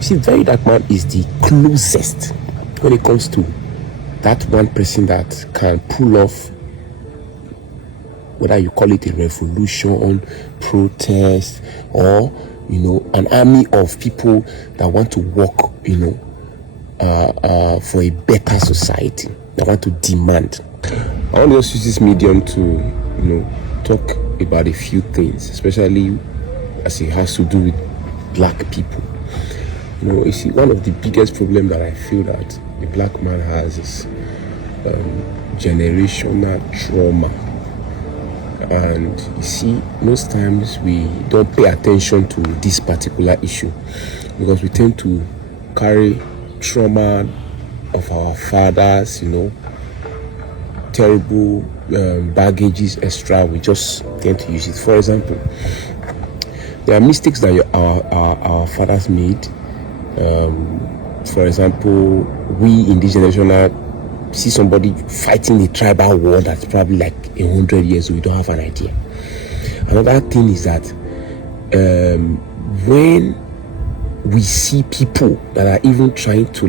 See, very dark man is the closest when it comes to that one person that can pull off, whether you call it a revolution, protest, or an army of people that want to work, for a better society, that want to demand. I want to just use this medium to, talk about a few things, especially as it has to do with black people. You see, one of the biggest problems that I feel that the black man has is generational trauma. And you see, most times we don't pay attention to this particular issue because we tend to carry trauma of our fathers, terrible baggages extra. We just tend to use it. For example, there are mistakes that our fathers made. For example, we in this generation see somebody fighting a tribal war that's probably like 100 years old. We don't have an idea. Another thing is that when we see people that are even trying to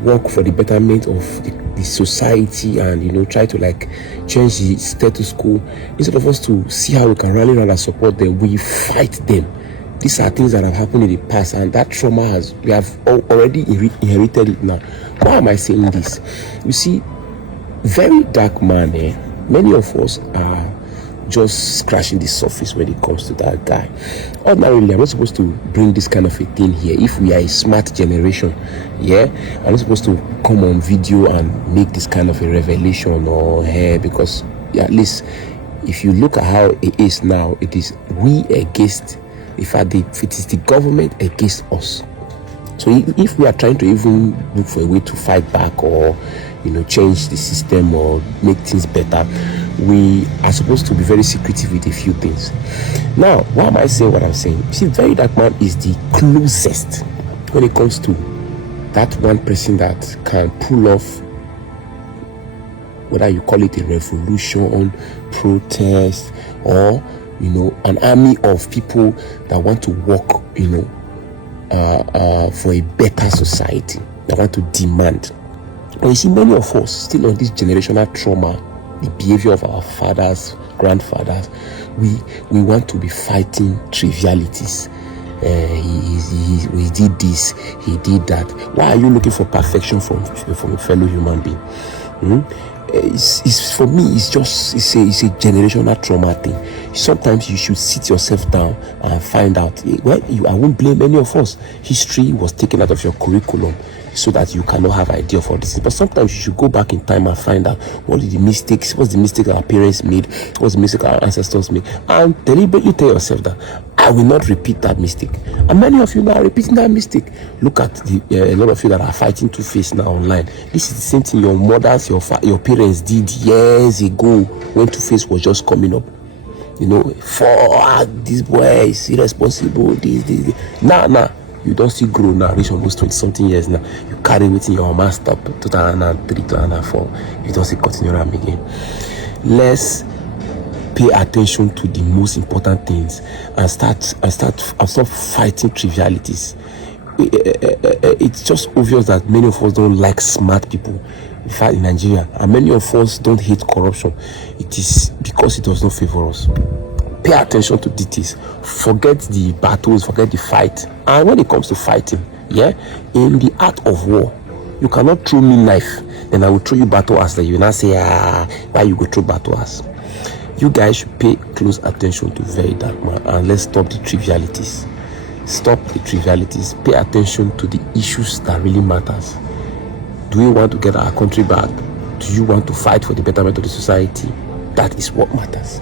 work for the betterment of the society and try to change the status quo, instead of us to see how we can rally around and support them, we fight them. These are things that have happened in the past, and that trauma we have already inherited it now. Why am I saying this? You see, very dark man, many of us are just scratching the surface when it comes to that guy. Ordinarily, I'm not supposed to bring this kind of a thing here. If we are a smart generation, I'm not supposed to come on video and make this kind of a revelation or because at least if you look at how it is now, it is we against. If it is the government against us. So if we are trying to even look for a way to fight back or change the system or make things better, we are supposed to be very secretive with a few things. Now, why am I saying what I'm saying? See, very dark man is the closest when it comes to that one person that can pull off, whether you call it a revolution, protest, or an army of people that want to work, for a better society, that want to demand. And you see, many of us still on this generational trauma, the behavior of our fathers, grandfathers, we want to be fighting trivialities. He did this, he did that. Why are you looking for perfection from a fellow human being? It's for me, it's a generational trauma thing. Sometimes you should sit yourself down and find out. I won't blame any of us. History was taken out of your curriculum so that you cannot have idea for this. But sometimes you should go back in time and find out what's the mistake our parents made, what's the mistake our ancestors made, and deliberately tell yourself that I will not repeat that mistake. And many of you now are repeating that mistake. Look at a lot of you that are fighting Two-Face now online. This is the same thing your mothers, your parents did years ago when Two-Face was just coming up. For this boy is irresponsible. This. Nah. You don't see grow now, reach almost 20-something years now. You carry within your master 2003, 2004. You don't see continue around again. Let's pay attention to the most important things and start fighting trivialities. It's just obvious that many of us don't like smart people. In fact, in Nigeria, and many of us don't hate corruption. It is because it does not favor us. Pay attention to details. Forget the battles, forget the fight. And when it comes to fighting, in the art of war, you cannot throw me knife, then I will throw you battle ass. That you now say, why you go throw battle ass? You guys should pay close attention to very dark man, and let's stop the trivialities. Stop the trivialities. Pay attention to the issues that really matters. Do we want to get our country back? Do you want to fight for the betterment of the society? That is what matters.